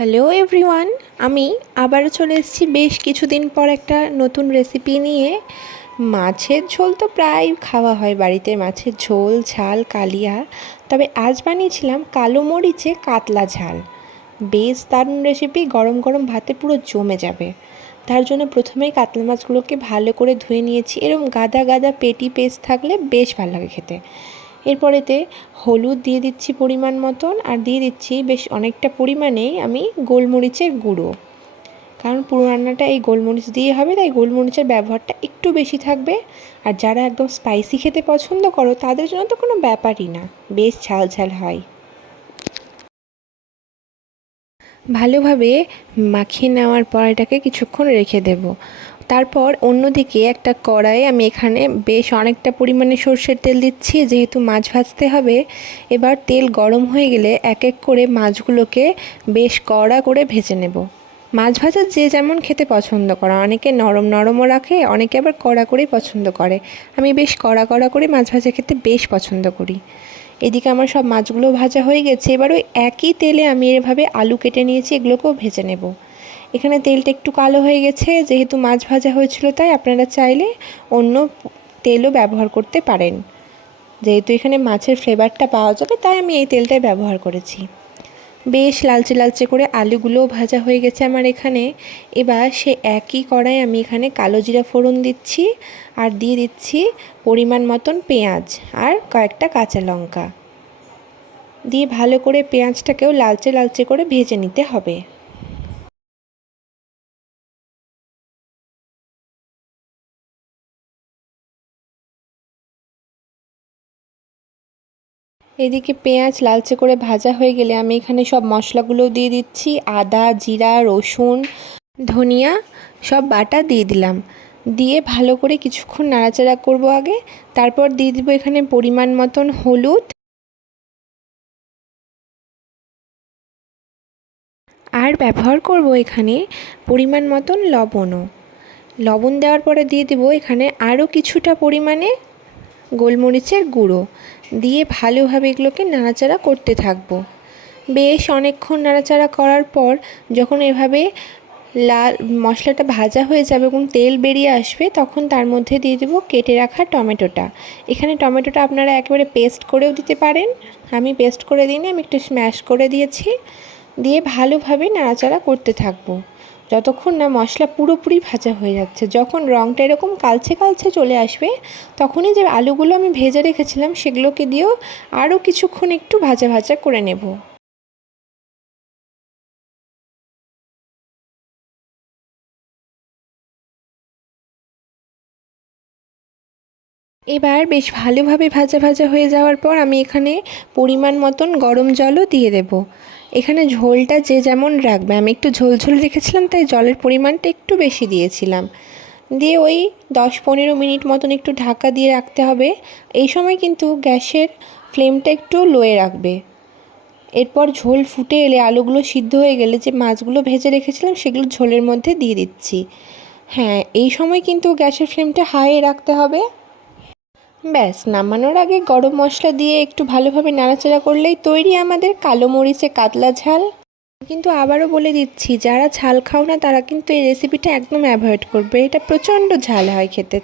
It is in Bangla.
হ্যালো এভরিওয়ান আমি আবারও চলে এসেছি বেশ কিছুদিন পর একটা নতুন রেসিপি নিয়ে। মাছের ঝোল তো প্রায় খাওয়া হয় বাড়িতে। মাছের ঝোল, ঝাল, কালিয়া। তবে আজ বানিয়েছিলাম কালো মরিচে কাতলা ঝাল। বেশ দারুণ রেসিপি গরম গরম ভাতে পুরো জমে যাবে। তার জন্য প্রথমেই কাতলা মাছগুলোকে ভালো করে ধুয়ে নিয়েছি। এরকম গাদা গাদা পেটি পেস্ট থাকলে বেশ ভালো লাগে খেতে। এরপরেতে হলুদ দিয়ে দিচ্ছি পরিমাণ মতন আর দিয়ে দিচ্ছি বেশ অনেকটা পরিমাণেই আমি গোলমরিচের গুঁড়ো। কারণ পুরো রান্নাটা এই গোলমরিচ দিয়ে হবে, তাই গোলমরিচের ব্যবহারটা একটু বেশি থাকবে। আর যারা একদম স্পাইসি খেতে পছন্দ করো, তাদের জন্য তো কোনো ব্যাপারই না, বেশ ঝাল ঝাল হয়। ভালোভাবে মাখিয়ে নেওয়ার পর এটাকে কিছুক্ষণ রেখে দেব। তারপর অন্যদিকে একটা কড়াইয়ে আমি এখানে বেশ অনেকটা পরিমাণে সর্ষের তেল দিচ্ছি, যেহেতু মাছ ভাজতে হবে। এবার তেল গরম হয়ে গেলে এক এক করে মাছগুলোকে বেশ কড়া করে ভেজে নেব। মাছ ভাজা যে যেমন খেতে পছন্দ করে, অনেকে নরম নরমও রাখে, অনেকে আবার কড়া করেই পছন্দ করে। আমি বেশ কড়া কড়া করে মাছ ভাজা খেতে বেশ পছন্দ করি। এদিকে আমার সব মাছগুলো ভাজা হয়ে গেছে, এবার ওই একই তেলে আমি এভাবে আলু কেটে নিয়েছি, এগুলোকেও ভেজে নেব। এখানে তেলটা একটু কালো হয়ে গেছে, যেহেতু মাছ ভাজা হয়েছিল তাই আপনারা চাইলে অন্য তেলও ব্যবহার করতে পারেন। যেহেতু এখানে মাছের ফ্লেভারটা পাওয়া যাবে, তাই আমি এই তেলটাই ব্যবহার করেছি। বেশ লালচে লালচে করে আলুগুলোও ভাজা হয়ে গেছে আমার এখানে। এবার সে একই কড়াই আমি এখানে কালো জিরা ফোড়ন দিচ্ছি আর দিয়ে দিচ্ছি পরিমাণ মতন পেঁয়াজ আর কয়েকটা কাঁচা লঙ্কা। দিয়ে ভালো করে পেঁয়াজটাকেও লালচে লালচে করে ভেজে নিতে হবে। এদিকে পেঁয়াজ লালচে করে ভাজা হয়ে গেলে আমি এখানে সব মশলাগুলো দিয়ে দিচ্ছি। আদা, জিরা, রসুন, ধনিয়া সব বাটা দিয়ে দিলাম। দিয়ে ভালো করে কিছুক্ষণ নাড়াচাড়া করব আগে। তারপর দিয়ে দিব এখানে পরিমাণ মতন হলুদ। আর ব্যবহার করব এখানে পরিমাণ মতন লবণও। লবণ দেওয়ার পরে দিয়ে দেবো এখানে আরও কিছুটা পরিমাণে গোলমরিচের গুঁড়ো দিয়ে ভালোভাবে এগুলোকে নাড়াচাড়া করতে থাকব। বেশ অনেকক্ষণ নাড়াচাড়া করার পর যখন এভাবে লাল মশলাটা ভাজা হয়ে যাবে এবং তেল বেরিয়ে আসবে, তখন তার মধ্যে দিয়ে দেবো কেটে রাখা টমেটোটা। এখানে টমেটোটা আপনারা একেবারে পেস্ট করেও দিতে পারেন। আমি পেস্ট করে দিইনি, আমি একটু স্ম্যাশ করে দিয়েছি। দিয়ে ভালোভাবে নাড়াচাড়া করতে থাকব। যতক্ষণ না মশলা পুরোপুরি ভাজা হয়ে যাচ্ছে, যখন রঙটা এরকম কালছে কালছে চলে আসবে, তখনই যে আলুগুলো আমি ভেজে রেখেছিলাম সেগুলোকে দিয়েও আরও কিছুক্ষণ একটু ভাজা ভাজা করে নেব। এবার বেশ ভালোভাবে ভাজা ভাজা হয়ে যাওয়ার পর আমি এখানে পরিমাণ মতন গরম জলও দিয়ে দেব। এখানে ঝোলটা যে যেমন রাখবে, আমি একটু ঝোল ঝোল রেখেছিলাম, তাই জলের পরিমাণটা একটু বেশি দিয়েছিলাম। দিয়ে ওই দশ পনেরো মিনিট মতন একটু ঢাকা দিয়ে রাখতে হবে। এই সময় কিন্তু গ্যাসের ফ্লেমটা একটু লোয়ে রাখবে। এরপর ঝোল ফুটে এলে আলুগুলো সিদ্ধ হয়ে গেলে যে মাছগুলো ভেজে রেখেছিলাম, সেগুলো ঝোলের মধ্যে দিয়ে দিচ্ছি। হ্যাঁ এই সময় কিন্তু গ্যাসের ফ্লেমটা হাইয়ে রাখতে হবে। ব্যাস, নামানোর আগে গরম মশলা দিয়ে একটু ভালোভাবে নাড়াচাড়া করলেই তৈরি আমাদের কালো মরিচে কাতলা ঝাল। কিন্তু আবারও বলে দিচ্ছি, যারা ঝাল খাও না তারা কিন্তু এই রেসিপিটা একদম অ্যাভয়েড করবে। এটা প্রচণ্ড ঝাল হয় খেতে।